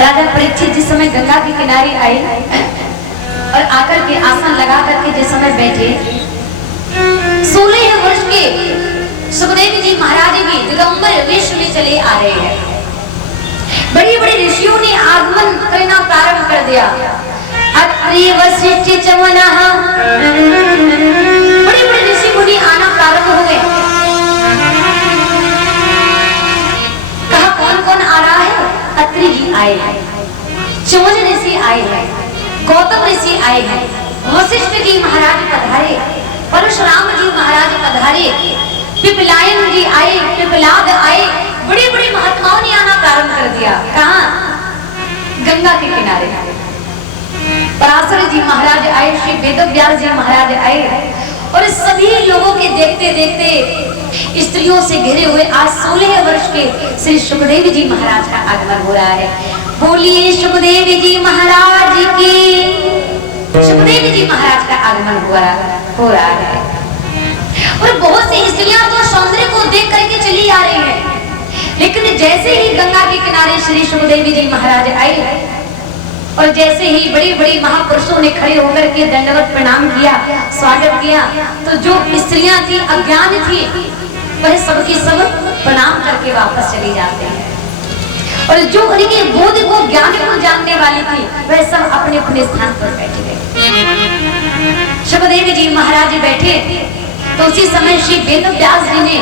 राजा परीक्षित जिस समय गंगा के किनारे आए और आकर के आसन लगा करके जिस समय बैठे, 16 वर्ष के सुखदेव जी महाराज भी दिगंबर वेश में चले आ रहे हैं। बड़े बड़े ऋषियों ने आगमन करना प्रारंभ कर दिया। अत्रि वशिष्ठ चमनः, बड़े बड़े ऋषि मुनि आना प्रारंभ हो गए। कहा कौन कौन आ रहा है? अत्रि जी आए हैं, चमन ऋषि आए हैं, गौतम ऋषि आए हैं, वशिष्ठ जी महाराज पधारे, परशुराम जी महाराज पधारे, पिपलायन जी आए, पिपलाद आए, बड़े बड़े महात्माओं ने आना प्रारंभ कर दिया। कहाँ? गंगा के किनारे। पराशर जी महाराज आए, श्री वेदव्यास जी महाराज आए, और सभी लोगों के देखते देखते स्त्रियों से घिरे हुए आज 16 वर्ष के श्री सुखदेव जी महाराज का आगमन हो रहा है। बोलिए सुखदेव जी महाराज की। सुखदेव जी महाराज का आगमन हो रहा है और बहुत सी स्त्रियां तो सौंदर्य को देख करके चली आ रही हैं, लेकिन जैसे ही गंगा के किनारे श्री सुखदेव जी महाराज आए और जैसे ही बड़ी बड़ी महापुरुषों ने खड़े होकर के दंडवत प्रणाम किया, स्वागत किया, तो जो स्त्रियां थी, अज्ञान थी, वह सबकी सब प्रणाम करके वापस चली जाते हैं, और जो उनके बोध को, ज्ञान को जानने वाली थी, वह सब अपने अपने स्थान पर बैठ गए। सुखदेव जी महाराज बैठे तो उसी समय श्री वेदव्यास जी ने,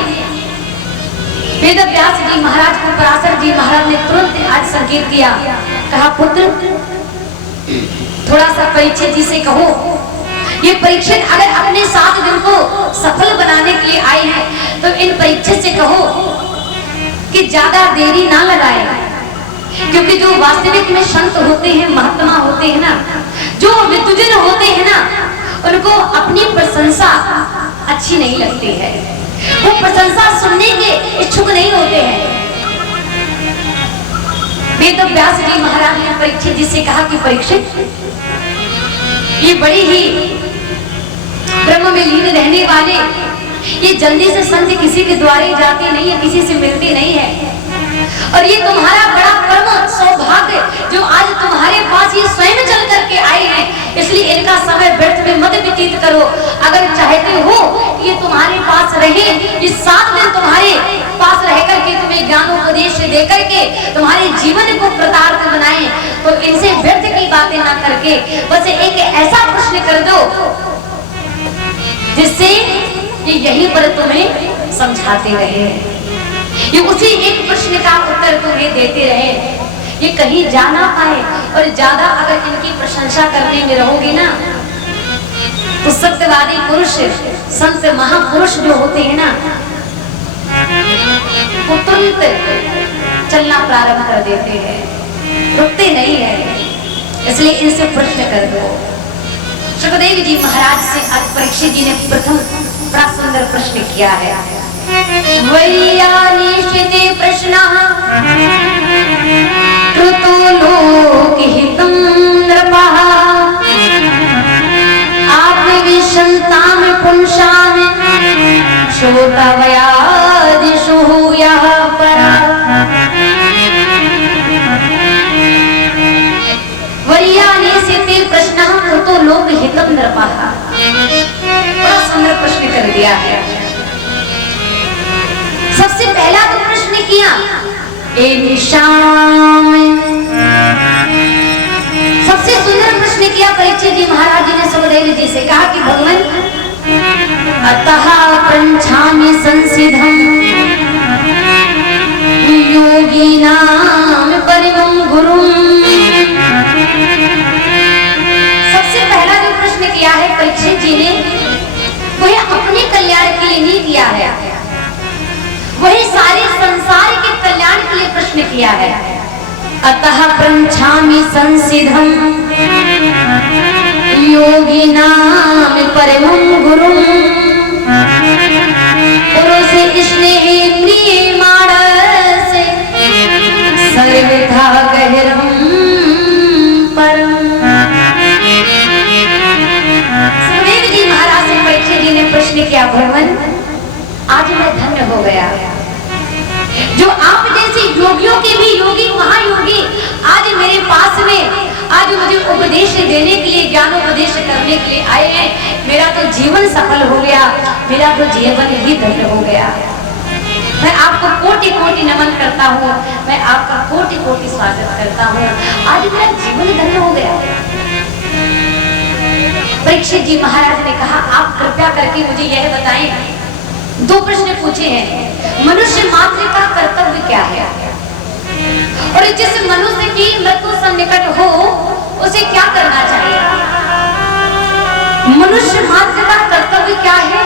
वेदव्यास जी महाराज को पराशर जी महाराज ने तुरंत आज संकेत किया। कहा पुत्र, थोड़ा सा परीक्षित जी से कहो, ये परीक्षित अगर अपने 7 दिन को सफल बनाने के लिए आए हैं तो इन परीक्षित से कहो कि ज्यादा देरी ना लगाए, क्योंकि जो वास्तविक में संत होते हैं, महात्मा होते हैं ना, जो विद्वजन होते हैं ना, उनको अपनी प्रशंसा अच्छी नहीं लगती है, वो प्रशंसा सुनने के इच्छुक नहीं होते हैं। वेदव्यास जी महाराज ने परीक्षित जी से कहा कि परीक्षित, ये बड़ी ही ब्रह्म में लीन रहने वाले, ये जल्दी से संत किसी के द्वारे जाते नहीं है, किसी से मिलते नहीं है, और ये तुम्हारा बड़ा परम सौभाग्य जो आज तुम्हारे पास ये स्वयं चल करके आए हैं, इसलिए इनका समय व्यर्थ में मत व्यतीत करो। अगर चाहते हो ये तुम्हारे पास रहे, ये 7 दिन तुम्हारे पास रह करके तुम्हें ज्ञानोपदेश दे करके तुम्हारे जीवन को कृतार्थ बनाए, तो इनसे व्यर्थ की बातें ना करके बस एक ऐसा प्रश्न कर दो जिससे ये यहीं पर तुम्हें समझाते रहे, ये उसी एक प्रश्न का उत्तर तुम्हें देते रहे, ये कहीं जा ना पाए। और ज्यादा अगर इनकी प्रशंसा करने में रहोगे ना, तो सत्यवादी पुरुष, संत महापुरुष जो होते हैं ना, वो तुरंत चलना प्रारंभ कर देते हैं, रुकते नहीं है। इसलिए इनसे प्रश्न कर दो। सुखदेव जी महाराज से आज परीक्षित जी ने प्रथम बड़ा सुंदर प्रश्न किया है। वैयानिष्ठिते प्रश्नः कृतो लोकहितं नृपः आत्मविशन्तां पुंसां श्रोतव्यादिषु यः परः। वैयानिष्ठिते प्रश्नः कृतो लोकहितं नृपः, बड़ा सुंदर प्रश्न कर दिया है। सबसे पहला तो प्रश्न किया सबसे सुंदर प्रश्न किया परीक्षित जी महाराज जी ने सुखदेव जी से कहा कि भगवान, अतः प्रच्छामि संसिद्धं योगिनां परमं गुरुं। सबसे पहला जो प्रश्न किया है परीक्षित जी ने, वह अपने कल्याण के लिए नहीं किया है, वही सारे संसार के कल्याण के लिए प्रश्न किया है। अतः प्रच्छामि संसिद्धं योगिनां परमं गुरुं पुरुषे स्नेहे प्रियमाणसे सर्वथा गहरं परम। सुखदेव जी महाराज से परीक्षित जी ने प्रश्न किया, भगवान आज मैं धन्य हो गया, जो आप जैसे योगियों के भी योगी महायोगी आज मेरे तो जीवन सफल हो गया, मेरा तो जीवन ही धन्य हो गया। मैं आपको कोटि कोटि नमन करता हूँ, मैं आपका कोटि कोटि स्वागत करता हूँ, आज मेरा जीवन धन्य हो गया। परीक्षित जी महाराज ने कहा, आप कृपया करके मुझे यह बताएं, दो प्रश्न पूछे हैं, मनुष्य मात्र का कर्तव्य क्या है, और जिस मनुष्य की मृत्यु सन्निकट हो उसे क्या करना चाहिए। मनुष्य मात्र का कर्तव्य क्या है,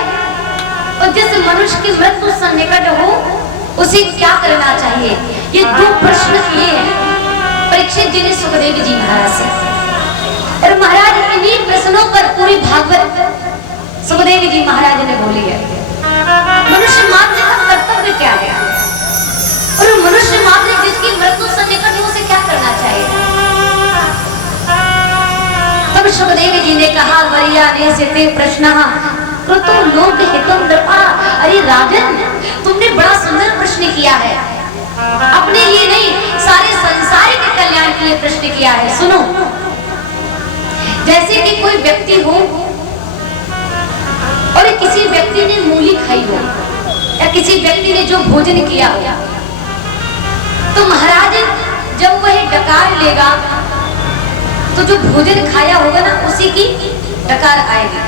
और जिस मनुष्य की मृत्यु सन्निकट हो उसे क्या करना चाहिए। ये दो प्रश्न किए हैं परीक्षित जी ने सुखदेव जी महाराज से, और महाराज इन्हीं प्रश्नों पर पूरी भागवत सुखदेव जी महाराज ने बोली है। मनुष्य मात्र का कर्तव्य क्या है, और मनुष्य मात्र जिसकी मृत्यु सन्निकट हो उसे क्या करना चाहिए। तब सुखदेव जी ने कहा, वरियाने से ते प्रश्नः कृतो लोक हितम कृपा। अरे राजन, तुमने बड़ा सुंदर प्रश्न किया है, अपने लिए नहीं सारे संसार के कल्याण के लिए प्रश्न किया है। सुनो, जैसे कि कोई व्यक्ति हो और किसी व्यक्ति ने मूली खाई हो, या किसी व्यक्ति ने जो भोजन किया हो, तो महाराज जब वह डकार लेगा तो जो भोजन खाया होगा ना उसी की डकार आएगी।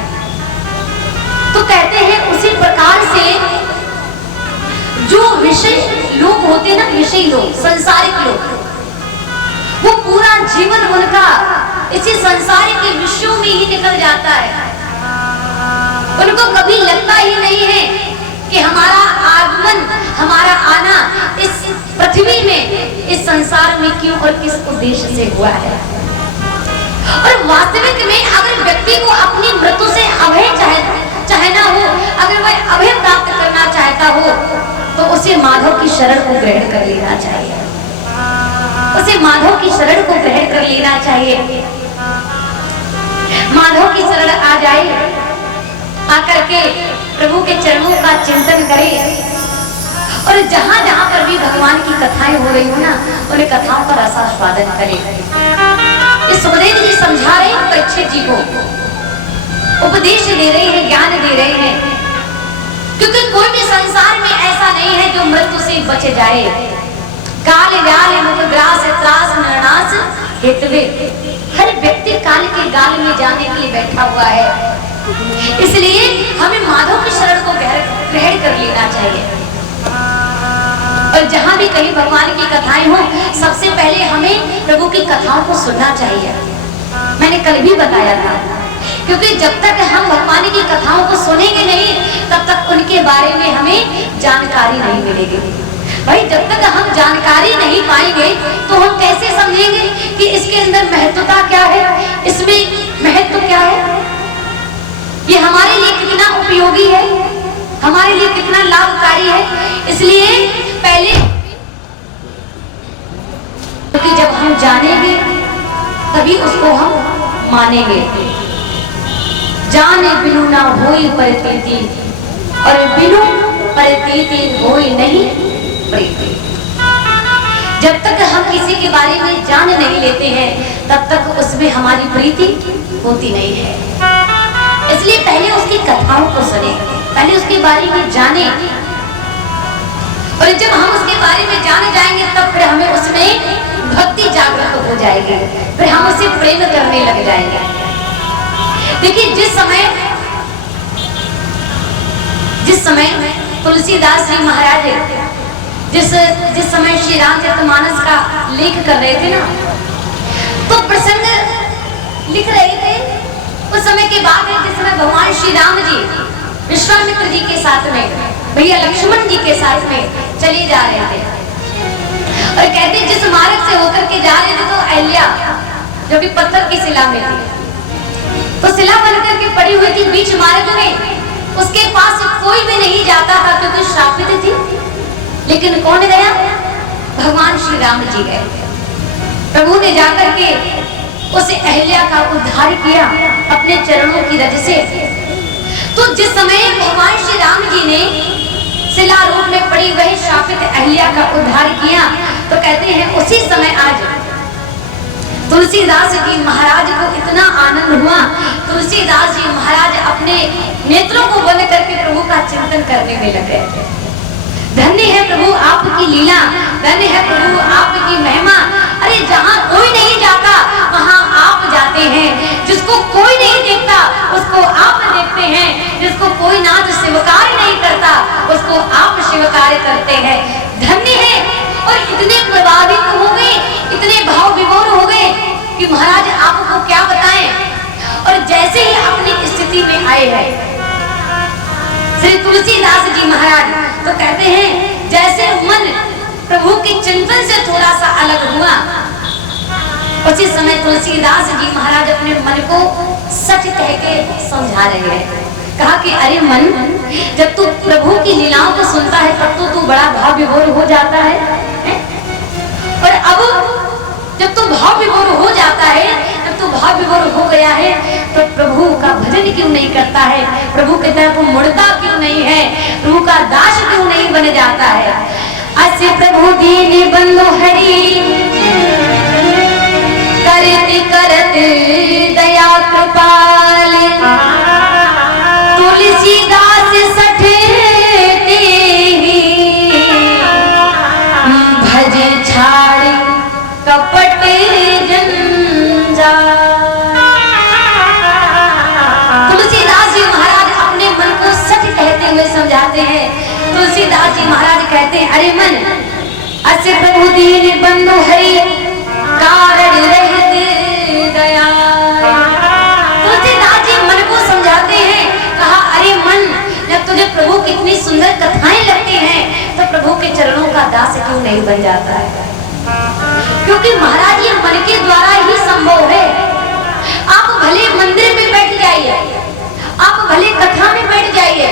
तो कहते हैं उसी प्रकार से जो विषय लोग होते ना, विषयी लोग, संसारिक लोग, वो पूरा जीवन उनका इसी संसार के विषयों में ही निकल जाता है। उनको कभी लगता ही नहीं है कि हमारा आगमन, हमारा आना इस पृथ्वी में, इस संसार में क्यों और किस उद्देश्य से हुआ है। और वास्तविक में अगर व्यक्ति को अपनी मृत्यु से अभय चाहे ना हो, अगर वह अभय प्राप्त करना चाहता हो, तो उसे माधव की शरण को ग्रहण कर लेना चाहिए, उसे माधव की शरण को ग्रहण कर लेना चाहिए। माधव की शरण आ जाए, आकर के प्रभु के चरणों का चिंतन करे, और जहां जहां पर भी भगवान की कथाएं हो रही हो ना, उन कथाओं का रसास्वादन करे। इस सुखदेव जी समझा रहे हैं परीक्षित जी को, उपदेश दे रहे हैं, ज्ञान दे रहे हैं, क्योंकि कोई भी संसार में ऐसा नहीं है जो मृत्यु से बच जाए। काल व्याल मुख ग्रास त्रास नरनास हेतवे, हर व्यक्ति काल के गाल में जाने के लिए बैठा हुआ है, इसलिए हमें माधव की शरण को ग्रहण कर लेना चाहिए। और जहां भी कहीं भगवान की कथाएं हो, सबसे पहले हमें प्रभु की कथाओं को सुनना चाहिए। मैंने कल भी बताया था, क्योंकि जब तक हम भगवान की कथाओं को सुनेंगे नहीं, तब तक उनके बारे में हमें जानकारी नहीं मिलेगी। भाई, जब तक हम जानकारी नहीं पाएंगे तो हम कैसे समझेंगे कि इसके अंदर महत्वता क्या है, इसमें महत्व क्या है, ये हमारे लिए कितना उपयोगी है, हमारे लिए कितना लाभकारी है। इसलिए पहले, क्योंकि जब हम जानेंगे तभी उसको हम मानेंगे। जाने बिनु ना होई परितीति, और बिनु परितीति होई नहीं प्रीति। जब तक हम किसी के बारे में जान नहीं लेते हैं, तब तक उसमें हमारी प्रीति होती नहीं है। इसलिए पहले उसकी कथाओं को सुने, पहले उसके बारे में जाने, और जब हम उसके बारे में जान जाएंगे तब फिर हमें उसमें भक्ति जागृत हो जाएगी, फिर हम उसे प्रेम करने लग जाएंगे। देखिए, जिस समय तुलसीदास जी महाराज जिस समय श्री रामचरितमानस का लेख कर रहे थे ना, तो प्रसंग लिख रहे थे उस समय के बाद है जिस समय भगवान श्री राम जी विश्वामित्र जी के साथ में, भैया लक्ष्मण जी के साथ में चले जा रहे थे, और कहते जिस मार्ग से होकर के जा रहे थे तो अहल्या, जो कि पत्थर की शिला में थी, तो शिला बनकर के पड़ी हुई थी बीच मार्ग में, उसके पास कोई भी नहीं जाता था क्योंकि श्रापित थी। लेकिन कौन गया? भगवान श्री राम जी गए। प्रभु ने जाकर के उस अहल्या का उद्धार किया अपने चरणों की रज से। तो जिस समय भगवान श्री राम जी ने शिला रूप में पड़ी वही श्रापित अहल्या का उद्धार किया, तो कहते हैं उसी समय आज तुलसीदास जी महाराज को इतना इतना आनंद हुआ, तुलसीदास जी महाराज अपने नेत्रों को बंद करके प्रभु का चिंतन करने में लगे। धन्य है प्रभु आपकी लीला, धन्य है प्रभु आपकी महिमा। अरे जहाँ कोई नहीं जाता वहाँ आप जाते हैं, जिसको कोई नहीं देखता उसको आप देखते हैं, जिसको कोई नाथ स्वीकार नहीं करता उसको आप स्वीकार करते हैं। धन्य है। और इतने प्रभावित हो गए, इतने भाव विभोर हो गए कि महाराज आपको क्या बताएं। और जैसे ही अपनी स्थिति में आए हैं श्री तुलसीदास जी महाराज, तो कहते हैं जैसे मन प्रभु के चिंतन से थोड़ा सा अलग हुआ, उसी समय तुलसीदास जी महाराज अपने मन को सच कह के समझा रहे हैं। कहा कि अरे मन, जब तू प्रभु की लीलाओं को सुनता है तब तो तू बड़ा भाव विभोर हो जाता है, और अब जब तू भाव विभोर हो जाता है, जब तू भाव विभोर हो गया है, तो प्रभु का भजन क्यों नहीं करता है, प्रभु के तरफ मुड़ता क्यों नहीं है, प्रभु का दास क्यों नहीं बन जाता है। अस्य प्रभु दीन बंधु हरि, करत करत दया कृपाल, तुलसीदास सठे भज छाड़ कपट जंजाल। तुलसीदास जी महाराज अपने मन को सच कहते हुए समझाते हैं। तुलसीदास जी महाराज कहते हैं, अरे मन, अस्य प्रभु दीन बंधु हरि, कारण रहित दयाल। तुलसीदास जी मन को समझाते हैं। कहा अरे मन, जब तुझे प्रभु की इतनी सुंदर कथाएं लगती हैं तो प्रभु के चरणों का दास क्यों नहीं बन जाता है। क्योंकि महाराज ये मन के द्वारा ही संभव है। आप भले मंदिर में बैठ जाइए, आप भले कथा में बैठ जाइए,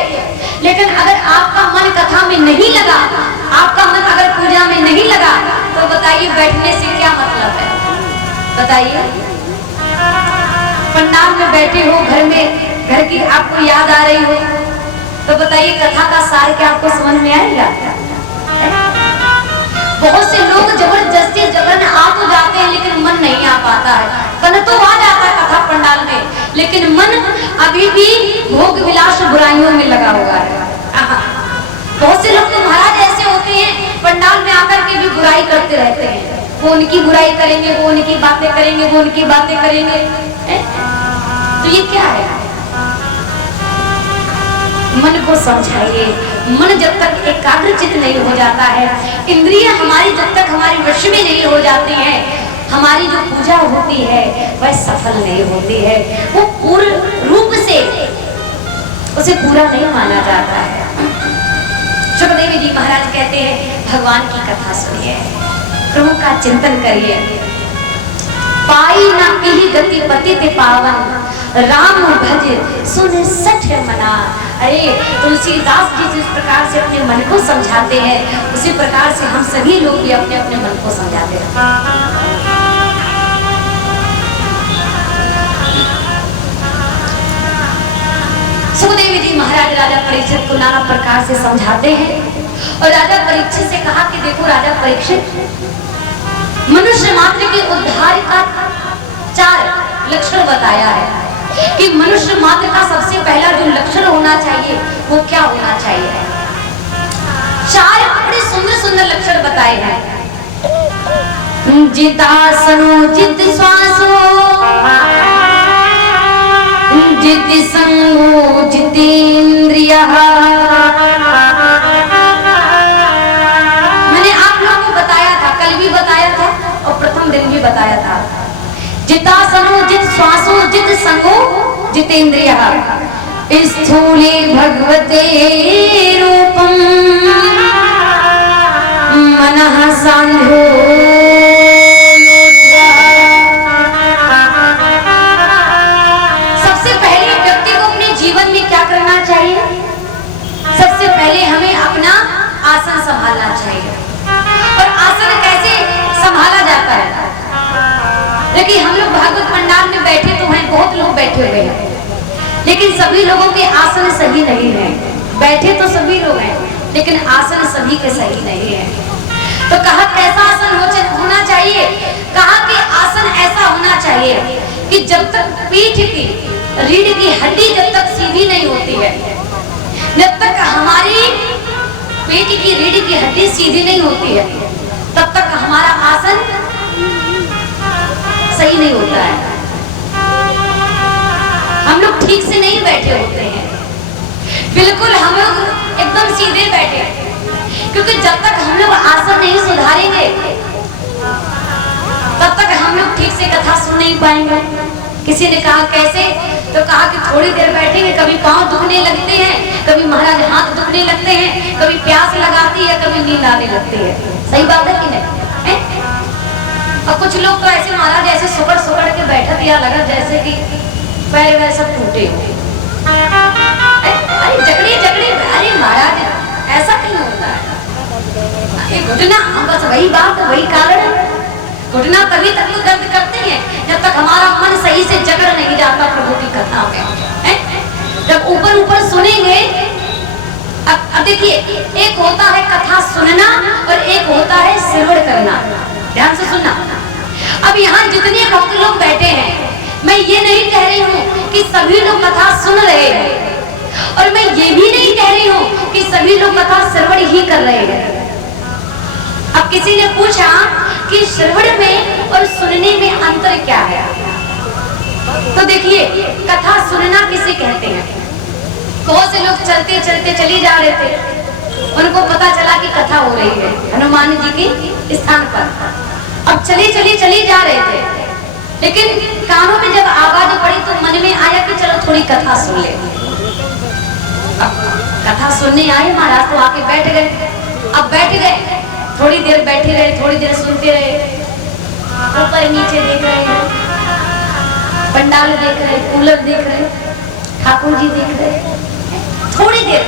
लेकिन अगर आपका मन कथा में नहीं लगा, आपका मन अगर पूजा में नहीं लगा, तो बताइए बैठने से क्या मतलब है। बताइए, पंडाल में बैठे हो, घर में घर की आपको याद आ रही हो, तो बताइए कथा का सार क्या आपको समझ में आएगा। बहुत से लोग जबरदस्ती जबरन आ तो जाते हैं, लेकिन मन नहीं आ पाता है। कल तो आ जाता है कथा पंडाल में, लेकिन मन अभी भी भोग विलास बुराइयों में लगा हुआ है। बहुत से लोग तो महाराज ऐसे होते हैं, पंडाल में आकर के भी बुराई करते रहते हैं। वो उनकी बुराई करेंगे, वो उनकी बातें करेंगे, वो उनकी बातें करेंगे। तो ये क्या है। मन को समझाइए। मन जब तक एकाग्रचित नहीं हो जाता है, इंद्रिय हमारी जब तक हमारे वश में नहीं हो जाती हैं, हमारी जो पूजा होती है वह सफल नहीं होती है। वो पूर्ण रूप से उसे पूरा नहीं माना जाता है। सुखदेव जी महाराज कहते हैं, भगवान की कथा सुनिए, प्रभु का चिंतन करिए। पाई ना पीही गति पति ते पावन, राम भज सुन सठ मना। अरे तुलसीदास जी जिस प्रकार से अपने मन को समझाते हैं, उसी प्रकार से हम सभी लोग भी अपने अपने मन को समझाते हैं। सुखदेव जी महाराज राजा परीक्षित को नाना प्रकार से समझाते हैं, और राजा परीक्षित से कहा कि देखो राजा परीक्षित, मनुष्य मात्र के उद्धार का 4 लक्षण बताया है कि मनुष्य मात्र का सबसे पहला जो लक्षण होना चाहिए वो क्या होना चाहिए। 4 बड़े सुंदर सुंदर लक्षण बताए हैं। जितासनो जित श्वासो, जित संगो जितेंद्रियः। मैंने आप लोगों को बताया था, कल भी बताया था और प्रथम दिन भी बताया था। जितासनो जित श्वासो जित संगो जितेंद्रियः, स्थूले भगवते रूपम मनः सांध्यो। सबसे पहले व्यक्ति को अपने जीवन में क्या करना चाहिए। सबसे पहले हमें अपना आसन संभालना चाहिए। और आसन कैसे संभाला जाता है। देखिए हम लोग भागवत पंडाल में बैठे तो हैं, बहुत लोग बैठे हुए हैं, लेकिन सभी लोगों के आसन सही नहीं है। बैठे तो सभी लोग हैं, लेकिन आसन सभी के सही नहीं है। तो कहा कैसा आसन होना चाहिए। कहा कि आसन ऐसा होना चाहिए कि जब तक पीठ की रीढ़ की हड्डी जब तक सीधी नहीं होती है, जब तक हमारी पेट की रीढ़ की हड्डी सीधी नहीं होती है, तब तक हमारा आसन सही नहीं होता है। हम लोग ठीक से नहीं बैठे होते हैं, बिल्कुल हम लोग एकदम सीधे बैठे, क्योंकि जब तक हम लोग आसन नहीं सुधारेंगे तब तक हम लोग ठीक से कथा सुन नहीं पाएंगे। किसी ने कहा कैसे, तो कहा कि थोड़ी देर बैठेंगे, कभी पांव दुखने लगते हैं, कभी महाराज हाथ दुखने लगते हैं, कभी प्यास लगाती है, कभी नींद आने लगती है। सही बात है कि नहीं? और कुछ लोग तो ऐसे महाराज ऐसे सुकड़ सुकड़ के बैठा दिया लगा जैसे कि पैर वैसे सब टूटे हुए। अरे जकड़ी जकड़ी, अरे महाराज ऐसा क्यों होता है? घुटना, बस वही बात, वही कारण है। घुटना तभी तक तो दर्द करते हैं जब तक हमारा मन सही से जकड़ नहीं जाता प्रभु की कथा में। जब ऊपर ऊपर सुनेंगे, अब देखिए, एक होता है कथा सुनना और एक होता है श्रवण करना। ध्यान से सुनना। अब यहाँ जितने भक्त लोग बैठे हैं, मैं ये नहीं कह रही हूँ कि सभी लोग कथा सुन रहे हैं, और मैं ये भी नहीं कह रही हूँ कि सभी लोग कथा श्रवण ही कर रहे हैं। अब किसी ने पूछा कि श्रवण में और सुनने में अंतर क्या है, तो देखिए, कथा सुनना किसे कहते हैं? बहुत से लोग चलते चलते चली जा रहे थे, उनको पता चला कि कथा हो रही है हनुमान जी के स्थान पर। अब चली जा रहे थे, लेकिन कानों में जब आवाज पड़ी तो मन में आया कि चलो थोड़ी कथा सुन ले। कथा सुनने आए महाराज तो आके बैठ गए। अब बैठ गए, थोड़ी देर बैठे रहे, थोड़ी देर सुनते रहे, ऊपर नीचे देख रहे, पंडाल देख रहे, कूलर देख रहे, ठाकुर जी देख रहे। थोड़ी देर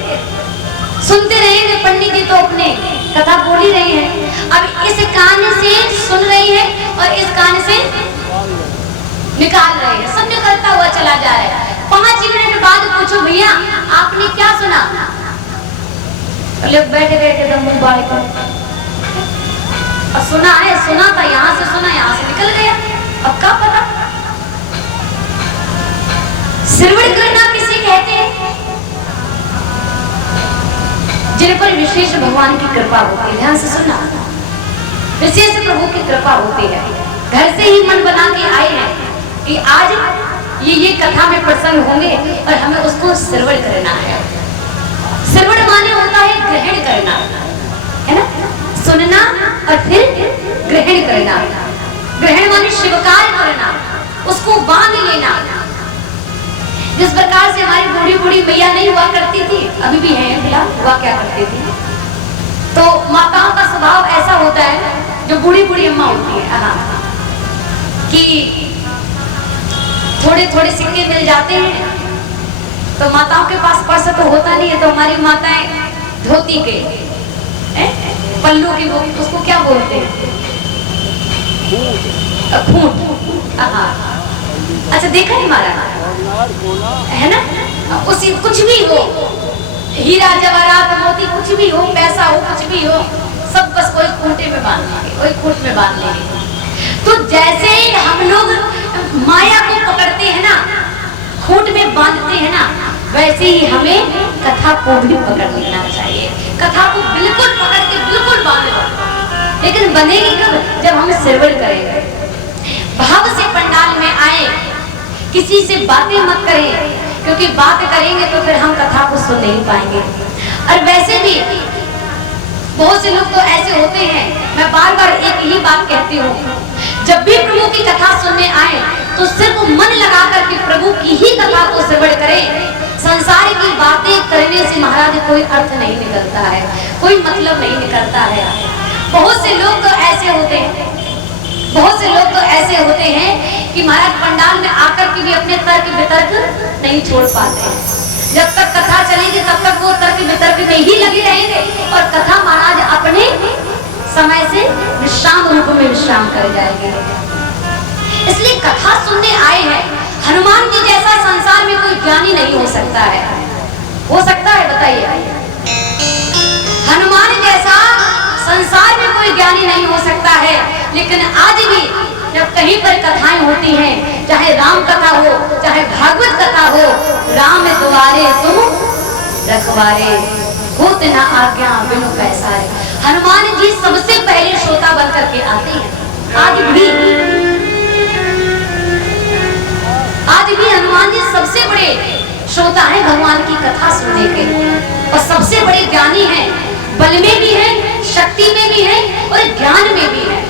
सुनते रहेंगे, पंडित जी तो अपने कथा बोल ही रहे हैं। अब इस कान से सुन रही है और इस कान से निकाल रहे हैं, सब निकलता हुआ चला जा रहा है। 5 मिनट बाद पूछो भैया आपने क्या सुना? लोग बैठ गए थे मुंह बाढ़ कर, और सुना था, यहाँ से सुना, यहाँ से निकल गया। अब क्या पता? श्रवण करना किसे कहते हैं? जिन पर विशेष भगवान की कृपा होती है। ध्यान से सुनना, विशेष प्रभु की कृपा होती है। घर से ही मन बना के आए हैं कि आज ये कथा में प्रसंग होंगे और हमें उसको श्रवण करना है। श्रवण माने होता है ग्रहण करना, है ना? सुनना और फिर ग्रहण करना। ग्रहण माने स्वीकार करना, उसको बांध लेना। जिस प्रकार से हमारी बूढ़ी बूढ़ी मैया नहीं हुआ करती थी, अभी भी है फिलहाल, हुआ क्या करती थी, तो माताओं का स्वभाव ऐसा होता है, जो बूढ़ी बूढ़ी अम्मा होती है, कि थोड़े थोड़े सिक्के मिल जाते हैं, तो माताओं के पास पैसा तो होता नहीं है, तो हमारी माताएं धोती के पल्लू की, वो उसको क्या बोलते हैं, खूंट। अच्छा देखा है हमारा, है ना? उसी कुछ भी हो, हीरा जवाहरात मोती कुछ भी हो, पैसा हो, कुछ भी हो, सब बस कोई खूंटे में बांध लेंगे, कोई खूंट में बांध लेंगे। तो जैसे हम लोग माया को पकड़ते हैं ना, खूंट में बांधते हैं ना, वैसे ही हमें कथा को भी पकड़ लेना चाहिए। कथा को बिल्कुल पकड़ के बिल्कुल बांध लो, लेकिन बनेगी कब? जब हम श्रवण करेंगे, भाव से पंडाल में आए, किसी से बातें मत करें, क्योंकि बात करेंगे तो फिर हम कथा को सुन नहीं पाएंगे। और वैसे भी बहुत से लोग तो ऐसे होते हैं, मैं बार बार एक ही बात कहती हूँ, जब भी प्रभु की कथा सुनने आए तो सिर्फ मन लगा करके प्रभु की ही कथा को श्रवण करें। संसार की बातें करने से महाराज कोई अर्थ नहीं निकलता है, कोई मतलब नहीं निकलता है। बहुत से लोग तो ऐसे होते हैं, बहुत से लोग तो ऐसे होते हैं कि महाराज पंडाल में आकर के भी अपने तर्क वितर्क नहीं छोड़ पाते। जब तक कथा चलेगी तब तक वो तर्क वितर्क में ही लगे रहेंगे, और कथा महाराज अपने समय से विश्राम रूप में विश्राम कर जाएंगे। इसलिए कथा सुनने आए हैं। हनुमान जी जैसा संसार में कोई ज्ञानी नहीं हो सकता है। हो सकता है? बताइए। हनुमान जैसा संसार में कोई ज्ञानी नहीं हो सकता है। लेकिन आज भी जब कहीं पर कथाएं होती हैं, चाहे राम कथा हो, चाहे भागवत कथा हो, राम द्वारे तुम रखवारे, होत ना आज्ञा बिनु पैसारे। हनुमान जी सबसे पहले श्रोता बनकर के आते हैं। आज भी हनुमान जी सबसे बड़े श्रोता हैं भगवान की कथा सुनने के, और सबसे बड़े ज्ञानी हैं, बल में भी हैं, शक्ति में भी हैं और ज्ञान में भी हैं।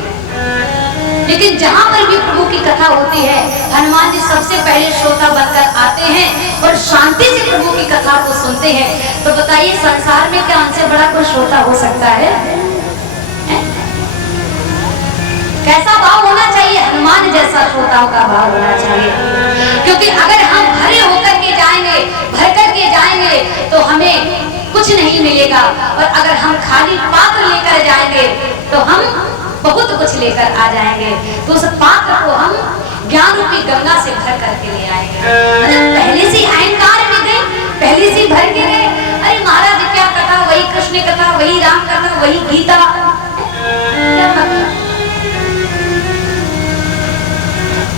लेकिन जहां पर भी प्रभु की कथा होती है, हनुमान जी सबसे पहले श्रोता बनकर आते हैं और शांति से प्रभु की कथा को सुनते हैं। तो बताइए संसार में क्या उनसे बड़ा कोई श्रोता हो सकता है? कैसा भाव होना चाहिए? हनुमान जैसा श्रोताओं का भाव होना चाहिए। क्योंकि अगर हम भरे होकर के जाएंगे, भर करके जाएंगे, तो हमें कुछ नहीं मिलेगा, और अगर हम खाली पात्र लेकर जाएंगे तो हम बहुत कुछ लेकर आ जाएंगे। तो उस पात्र को हम ज्ञान रूपी गंगा से भर करके ले आएंगे। पहले से अहंकार में गए, पहले से भर के गए, अरे महाराज क्या कथा, वही कृष्ण कथा, वही राम कथा, वही गीता, क्या मतलब?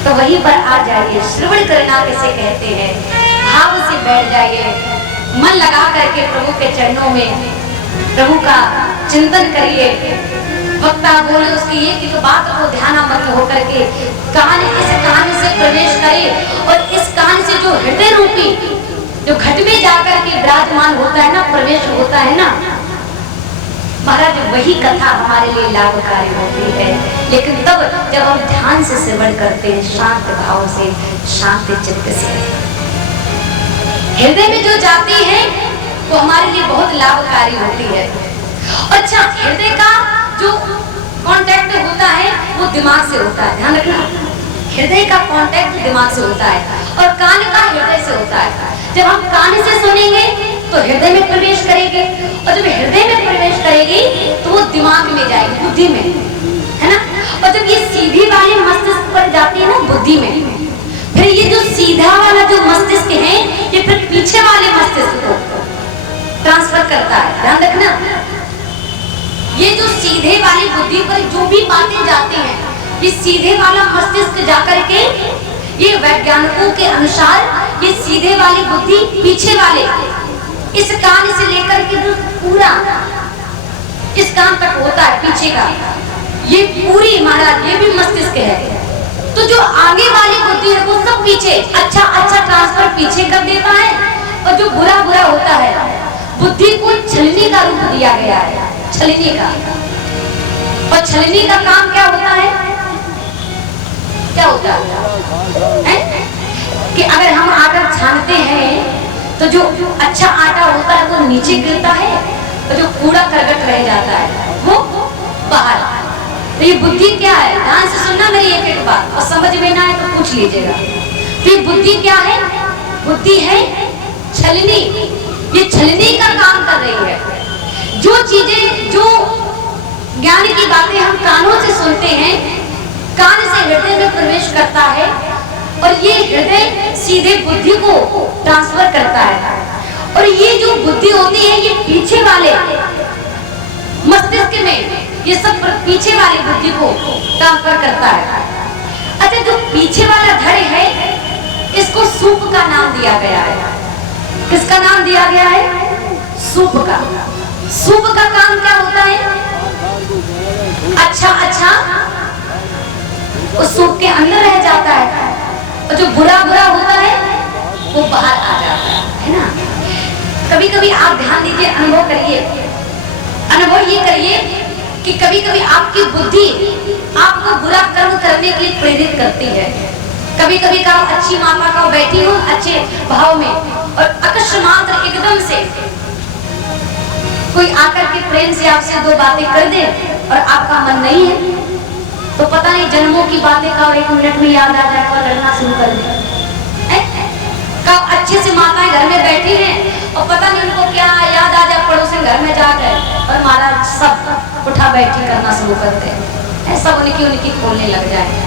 तो वहीं पर आ जाइए, श्रवण करना किसे कहते हैं, भाव से बैठ जाइए, मन लगा करके प्रभु के चरणों में प्रभु का चिंतन करिए। वक्ता बोले उसकी एक बात को ध्यान मग्न होकर के कान, इस कान से प्रवेश करे, और इस कान से जो हृदय रूपी जो घट में जाकर के विराजमान होता है ना, प्रवेश होता है ना महाराज, वही कथा हमारे लिए लाभकारी होती है। लेकिन तब जब हम ध्यान से श्रवण करते हैं, शांत भाव से, शांत चित्त से, हृदय में जो जाती है वो हमारे लिए बहुत लाभकारी होती है। अच्छा, हृदय का जो कांटेक्ट होता है वो दिमाग से होता है, ध्यान रखना, हृदय का कांटेक्ट दिमाग से होता है और कान का हृदय से होता है। जब हम कान से सुनेंगे तो हृदय में प्रवेश करेगी, और जब हृदय में प्रवेश करेगी तो वो दिमाग में जाएगी, बुद्धि में, है ना। और जब ये सीधी वाली मस्तिष्क पर जाती है ना, बुद्धि में, फिर ये जो सीधा वाला जो मस्तिष्क है ये फिर पीछे वाले मस्तिष्क को ट्रांसफर करता है, ध्यान रखना। ये जो सीधे वाली बुद्धि पर जो भी बातें जाती हैं, ये सीधे वाला मस्तिष्क जाकर के, ये वैज्ञानिकों के अनुसार ये सीधे वाली बुद्धि पीछे वाले इस कान से लेकर के जो पूरा इस कान तक होता है पीछे का, ये पूरी महाराज ये भी मस्तिष्क है। तो जो आगे वाली बुद्धि है वो सब पीछे अच्छा ट्रांसफर पीछे कर देता है, और जो बुरा बुरा होता है, बुद्धि को छलनी का रूप दिया गया है, छलनी का। और छलनी का काम क्या होता है? क्या होता है? कि अगर हम आटा छानते हैं तो जो अच्छा आटा होता है वो नीचे गिरता है, और जो कूड़ा करकट रह जाता है वो बाहर। तो ये बुद्धि क्या है? ध्यान से सुनना मेरी एक एक बात, और समझ में ना आए तो पूछ लीजिएगा। तो ये बुद्धि क्या है? बुद्धि है छलनी, ये छलनी का काम कर रही है। जो चीजें, जो ज्ञान की बातें हम कानों से सुनते हैं, कान से हृदय में प्रवेश करता है, और ये हृदय सीधे बुद्धि को ट्रांसफर करता है। और ये जो बुद्धि होती है ये पीछे वाले मस्तिष्क में ये सब पीछे वाली बुद्धि को ट्रांसफर करता है। अच्छा, जो पीछे वाला धड़ है इसको सूप का नाम दिया गया है। किसका नाम दिया गया है? सूप का। सूप का काम क्या होता है? अच्छा उस सूप के अंदर रह जाता है, और जो बुरा बुरा होता है वो बाहर आ जाता है ना। कभी कभी आप ध्यान दीजिए, अनुभव करिए, अनुभव ये करिए कि कभी कभी आपकी बुद्धि आपको बुरा कर्म करने के लिए प्रेरित करती है। कभी कभी का अच्छी माता का बैठी हो अच्छे भाव में, और अकस्मात एकदम से कोई आकर के प्रेम से आपसे दो बातें कर दे और आपका मन नहीं है, तो पता नहीं जन्मों की बातें का 1 मिनट में याद आ जाए और लड़ना शुरू कर दे। कब अच्छे से माताएं घर में बैठी हैं और पता नहीं उनको क्या याद आ जाए, पड़ोसी घर में जाकर और महाराज सब उठा बैठी करना शुरू करते हैं, सब उनकी खोलने लग जाए।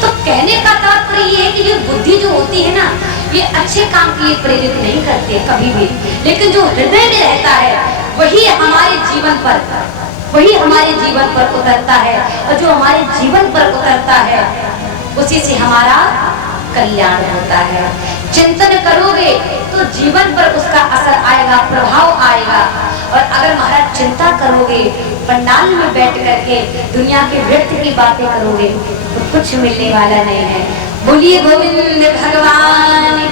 तो कहने का तात्पर्य ये है कि ये बुद्धि जो होती है ना, ये अच्छे काम के लिए प्रेरित नहीं करती है कभी भी, लेकिन जो हृदय में रहता है वही हमारे जीवन पर उतरता है, और जो हमारे जीवन पर उतरता है उसी से हमारा कल्याण होता है। चिंतन करोगे तो जीवन पर उसका असर आएगा, प्रभाव आएगा। और अगर महाराज चिंता करोगे, पंडाल में बैठ करके दुनिया के व्यर्थ की बातें करोगे तो कुछ मिलने वाला नहीं है। बोलिए गोविंद भगवान